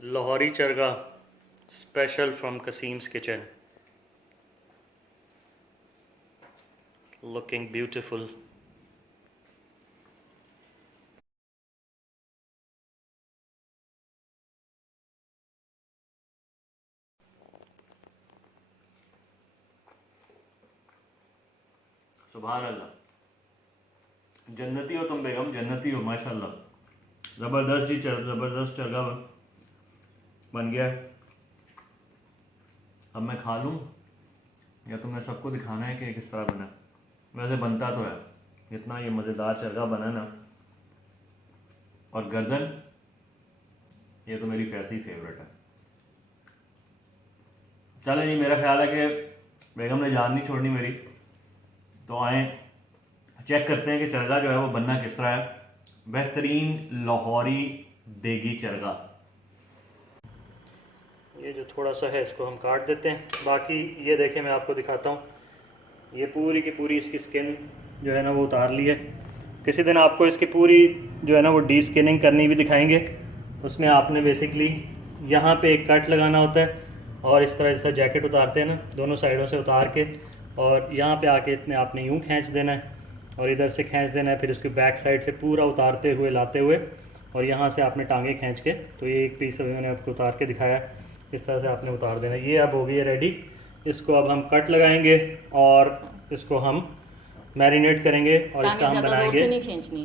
लाहौरी चरगा special from Qasim's kitchen, looking beautiful. सुभान अल्लाह, जन्नती हो तुम बेगम, जन्नती हो माशाल्लाह। ज़बरदस्त जी, ज़बरदस्त चरगा बन गया है। अब मैं खा लूँ या तुम्हें सबको दिखाना है कि किस तरह बना है? वैसे बनता तो है, इतना ये मज़ेदार चरगा बना ना। और गर्दन, ये तो मेरी वैसे ही फेवरेट है। चले जी, मेरा ख्याल है कि बेगम ने जान नहीं छोड़नी मेरी, तो आए चेक करते हैं कि चरगा जो है वो बनना किस तरह है। बेहतरीन लाहौरी देगी चरगा। ये जो थोड़ा सा है इसको हम काट देते हैं। बाकी ये देखें, मैं आपको दिखाता हूँ, ये पूरी की पूरी इसकी स्किन जो है ना वो उतार ली है। किसी दिन आपको इसकी पूरी जो है ना वो डी स्किनिंग करनी भी दिखाएंगे। उसमें आपने बेसिकली यहाँ पे एक कट लगाना होता है और इस तरह जैसा जैकेट उतारते हैं ना, दोनों साइडों से उतार के, और यहाँ पे आके इसने आपने यूँ खींच देना है और इधर से खींच देना है, फिर उसकी बैक साइड से पूरा उतारते हुए लाते हुए, और यहाँ से आपने टांगे खींच के, तो ये एक पीस मैंने आपको उतार के दिखाया, इस तरह से आपने उतार देना। ये अब हो गई है रेडी। इसको अब हम कट लगाएंगे और इसको हम मैरिनेट करेंगे और इसका हम बनाएंगे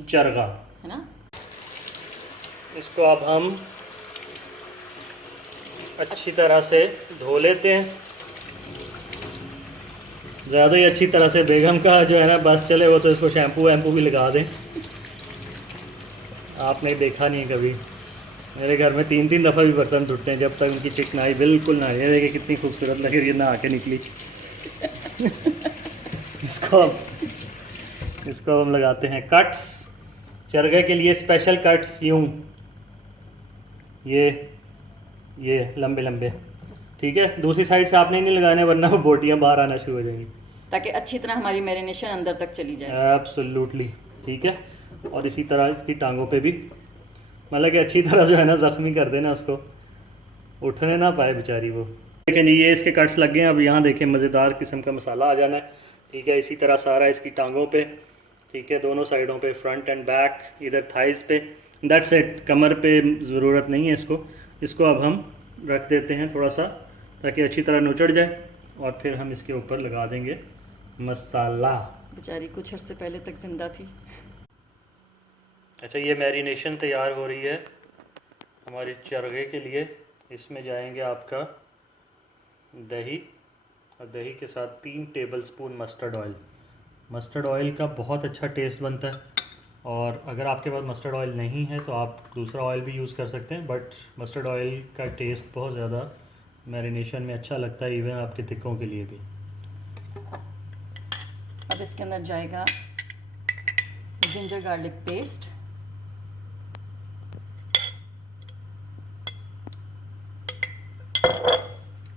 चरगा, है ना। इसको अब हम अच्छी तरह से धो लेते हैं, ज़्यादा ही अच्छी तरह से। बेगम का जो है ना बस चले वो तो इसको शैम्पू वैम्पू भी लगा दें। आपने देखा नहीं कभी, मेरे घर में 3-3 दफ़ा भी बर्तन धुलते हैं जब तक उनकी चिकनाई बिल्कुल ना। ये देखिए कितनी खूबसूरत लग रही है नहा के निकली। इसको हम लगाते हैं कट्स, चरगे के लिए स्पेशल कट्स, यूँ ये लंबे लंबे, ठीक है। दूसरी साइड से आपने नहीं लगाने वरना वो बोटियाँ बाहर आना शुरू हो जाएंगी, ताकि अच्छी तरह हमारी मैरिनेशन अंदर तक चली जाए। एब्सोल्युटली, ठीक है। और इसी तरह इसकी टांगों पे भी, मतलब कि अच्छी तरह जो है ना ज़ख्मी कर देना, उसको उठने ना पाए बेचारी वो। लेकिन ये इसके कट्स लग गए हैं। अब यहाँ देखें मज़ेदार किस्म का मसाला आ जाना है, ठीक है। इसी तरह सारा इसकी टांगों पे, ठीक है, दोनों साइडों पे, फ्रंट एंड बैक, इधर थाइज़ पे, दैट्स इट। कमर पे ज़रूरत नहीं है इसको। इसको अब हम रख देते हैं थोड़ा सा ताकि अच्छी तरह नुचड़ जाए, और फिर हम इसके ऊपर लगा देंगे मसाला। बेचारी कुछ अर्से पहले तक जिंदा थी। अच्छा, ये मैरिनेशन तैयार हो रही है हमारे चरगे के लिए। इसमें जाएंगे आपका दही, और दही के साथ 3 tablespoon mustard oil. Mustard oil का बहुत अच्छा टेस्ट बनता है, और अगर आपके पास मस्टर्ड ऑयल नहीं है तो आप दूसरा ऑयल भी यूज़ कर सकते हैं, बट मस्टर्ड ऑयल का टेस्ट बहुत ज़्यादा मैरिनेशन में अच्छा लगता है, इवन आपके टिक्कों के लिए भी। अब इसके अंदर जाएगा जिंजर गार्लिक पेस्ट,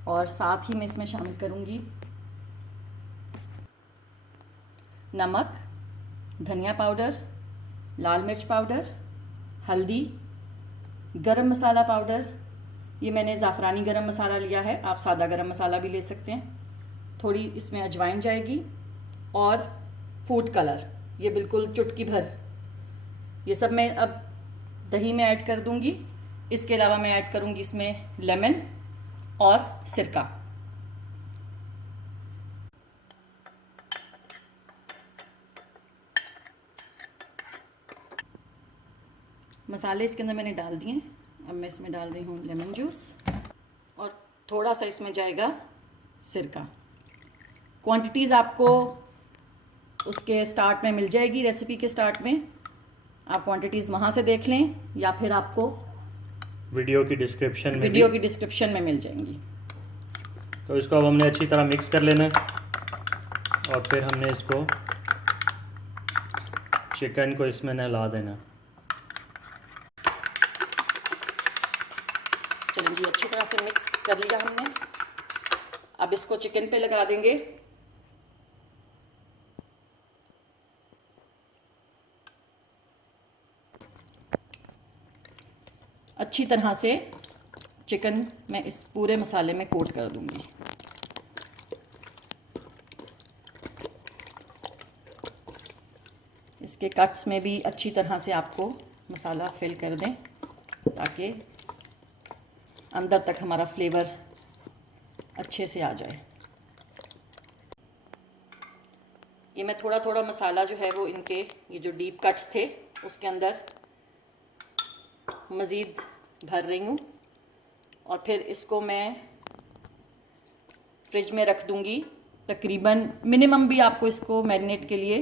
और साथ ही मैं इसमें शामिल करूंगी नमक, धनिया पाउडर, लाल मिर्च पाउडर, हल्दी, गरम मसाला पाउडर। ये मैंने ज़ाफ़रानी गरम मसाला लिया है, आप सादा गरम मसाला भी ले सकते हैं। थोड़ी इसमें अजवाइन जाएगी और फूड कलर, ये बिल्कुल चुटकी भर। ये सब मैं अब दही में ऐड कर दूंगी। इसके अलावा मैं ऐड करूंगी इसमें लेमन और सिरका। मसाले इसके अंदर मैंने डाल दिए। अब मैं इसमें डाल रही हूँ लेमन जूस, और थोड़ा सा इसमें जाएगा सिरका। क्वांटिटीज़ आपको उसके स्टार्ट में मिल जाएगी, रेसिपी के स्टार्ट में। आप क्वांटिटीज़ वहाँ से देख लें, या फिर आपको वीडियो की डिस्क्रिप्शन में मिल जाएंगी। तो इसको अब हमने अच्छी तरह मिक्स कर लेना है, और फिर हमने इसको चिकन को इसमें नहला देना। चलिए जी, अच्छी तरह से मिक्स कर लिया हमने। अब इसको चिकन पे लगा देंगे। अच्छी तरह से चिकन मैं इस पूरे मसाले में कोट कर दूंगी। इसके कट्स में भी अच्छी तरह से आपको मसाला फिल कर दें ताकि अंदर तक हमारा फ्लेवर अच्छे से आ जाए। ये मैं थोड़ा थोड़ा मसाला जो है वो इनके ये जो डीप कट्स थे उसके अंदर मज़ीद भर रही हूँ और फिर इसको मैं फ्रिज में रख दूँगी। तकरीबन मिनिमम भी आपको इसको मैरिनेट के लिए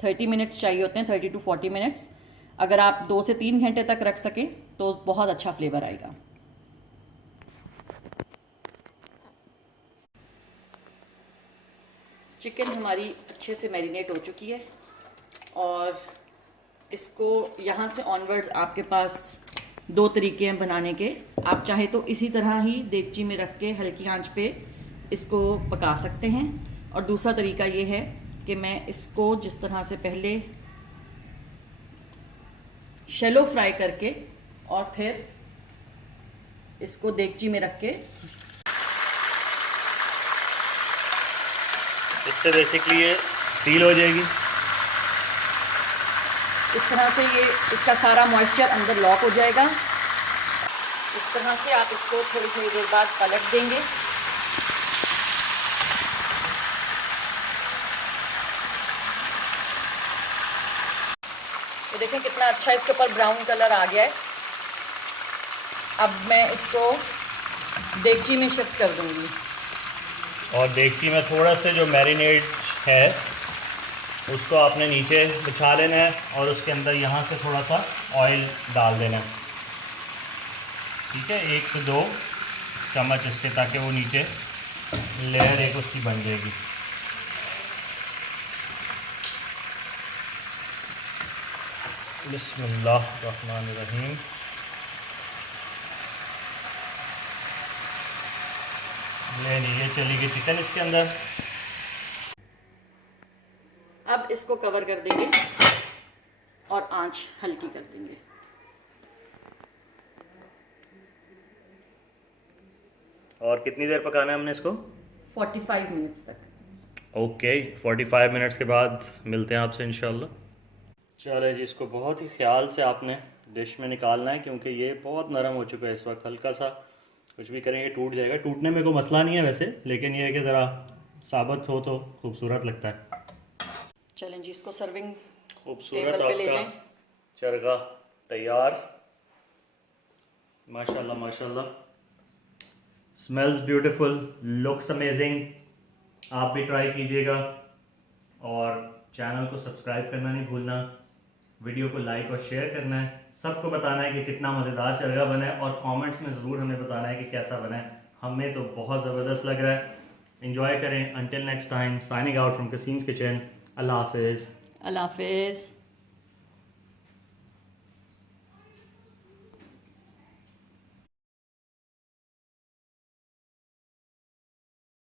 30 मिनट्स चाहिए होते हैं, 30 to 40 मिनट्स। अगर आप 2 से 3 घंटे तक रख सकें तो बहुत अच्छा फ्लेवर आएगा। चिकन हमारी अच्छे से मैरिनेट हो चुकी है और इसको यहाँ से ऑनवर्ड्स आपके पास 2 तरीके हैं बनाने के। आप चाहे तो इसी तरह ही देगची में रख के हल्की आंच पे इसको पका सकते हैं और दूसरा तरीका ये है कि मैं इसको जिस तरह से पहले शैलो फ्राई करके और फिर इसको देगची में रख के, इससे बेसिकली ये सील हो जाएगी। इस तरह से ये इसका सारा मॉइस्चर अंदर लॉक हो जाएगा। इस तरह से आप इसको थोड़ी थोड़ी देर बाद पलट देंगे। ये देखें कितना अच्छा इसके ऊपर ब्राउन कलर आ गया है। अब मैं इसको देगची में शिफ्ट कर दूंगी और देगची में थोड़ा से जो मैरिनेट है उसको आपने नीचे बिछा लेना है और उसके अंदर यहाँ से थोड़ा सा ऑयल डाल देना है, ठीक है, 1 से 2 चम्मच इसके, ताकि वो नीचे लेयर एक उसकी बन जाएगी। बिस्मिल्लाहिर्रहमानिर्रहीम। ले लीजिए, चली गई चिकन इसके अंदर। अब इसको कवर कर देंगे और आंच हल्की कर देंगे। और कितनी देर पकाना है हमने इसको? 45 मिनट्स तक। ओके, 45 मिनट्स के बाद मिलते हैं आपसे इंशाल्लाह। चले जी, इसको बहुत ही ख्याल से आपने डिश में निकालना है क्योंकि ये बहुत नरम हो चुका है इस वक्त। हल्का सा कुछ भी करेंगे टूट जाएगा। टूटने में कोई मसला नहीं है वैसे, लेकिन ये है कि ज़रा साबुत हो तो खूबसूरत लगता है। चलें जी, इसको सर्विंग खूबसूरत टेबल पे ले आपका जाएं। चरगा तैयार। माशाल्लाह माशाल्लाह, स्मेल्स ब्यूटीफुल, लुक्स अमेजिंग। आप भी ट्राई कीजिएगा और चैनल को सब्सक्राइब करना नहीं भूलना, वीडियो को लाइक और शेयर करना है, सबको बताना है कि कितना मज़ेदार चरगा बना है और कमेंट्स में ज़रूर हमें बताना है कि कैसा बना है। हमें तो बहुत ज़बरदस्त लग रहा है। एंजॉय करें। Until next time, signing out from Qasim's kitchen. Allah हाफिज़। अल्लाह हाफिज़।